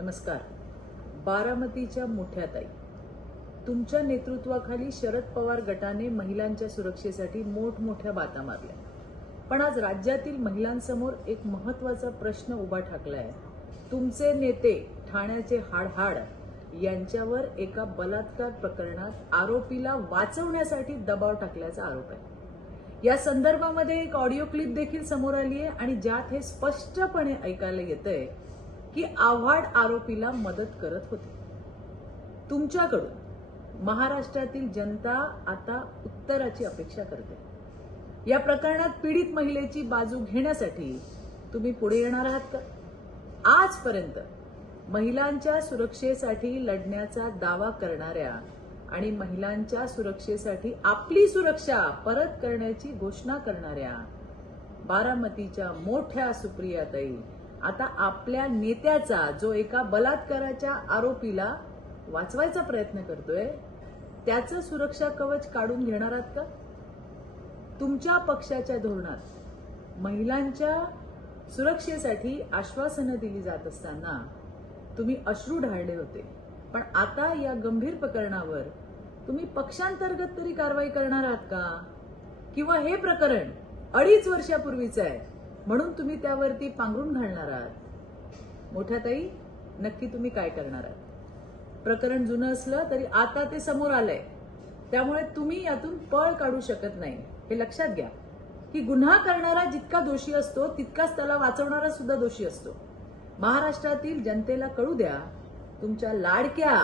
नमस्कार. बारामतीच्या मोठ्या ताई, तुमच्या नेतृत्वाखाली शरद पवार गटाने महिलांच्या सुरक्षेसाठी मोठमोठ्या बाता मारल्या. पण आज राज्यातील महिलांसमोर एक महत्त्वाचा प्रश्न उभा ठाकलाय. तुमचे नेते ठाण्याचे हाडहाड यांच्यावर एका बलात्कार प्रकरणात आरोपीला वाचवण्यासाठी दबाव टाकल्याचा आरोप आहे. या संदर्भामध्ये एक ऑडिओ क्लिप देखील समोर आली आहे आणि ज्यात हे स्पष्टपणे ऐकायला येतंय की आव्हाड आरोपीला मदत करत होते. तुमच्याकडून महाराष्ट्रातील जनता आता उत्तराची अपेक्षा करते. या प्रकरणात पीडित महिलेची बाजू घेण्यासाठी तुम्ही पुढे येणार आहात का? आजपर्यंत महिलांच्या सुरक्षेसाठी लढण्याचा दावा करणाऱ्या आणि महिलांच्या सुरक्षेसाठी आपली सुरक्षा परत करण्याची घोषणा करणाऱ्या बारामतीच्या मोठ्या सुप्रियाताई आता आपल्या नेत्याचा, जो एका बलात्काराच्या आरोपीला वाचवायचा प्रयत्न करतोय, त्याचं सुरक्षा कवच काढून घेणार आहात का? तुमच्या पक्षाच्या धोरणात महिलांच्या सुरक्षेसाठी आश्वासनं दिली जात असताना तुम्ही अश्रू ढाळले होते. पण आता या गंभीर प्रकरणावर तुम्ही पक्षांतर्गत तरी कारवाई करणार आहात का? किंवा हे प्रकरण 2.5 वर्षापूर्वीचं आहे म्हणून तुम्ही त्यावरती पांघरून घालणार आहात? मोठ्या ताई, नक्की तुम्ही काय करणार आहात? प्रकरण जुनं असलं तरी आता ते समोर आलंय, त्यामुळे तुम्ही यातून पळ काढू शकत नाही. हे लक्षात घ्या की गुन्हा करणारा जितका दोषी असतो तितकाच त्याला वाचवणारा सुद्धा दोषी असतो. महाराष्ट्रातील जनतेला कळू द्या, तुमच्या लाडक्या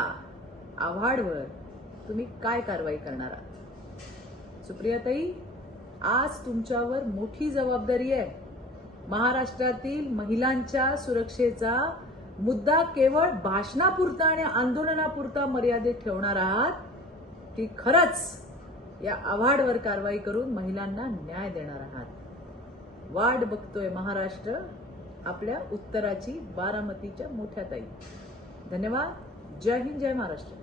आव्हाडवर तुम्ही काय कारवाई करणार आहात? सुप्रियाताई, आज तुमच्यावर मोठी जबाबदारी आहे. महाराष्ट्रातील महिलांच्या सुरक्षेचा मुद्दा केवळ भाषणापुरता आणि आंदोलनापुरता मर्यादित ठेवणार आहात की खरंच या आव्हाडवर कारवाई करून महिलांना न्याय देणार आहात? वाट बघतोय महाराष्ट्र आपल्या उत्तराची. बारामतीच्या मोठ्या ताई. धन्यवाद. जय हिंद, जय महाराष्ट्र.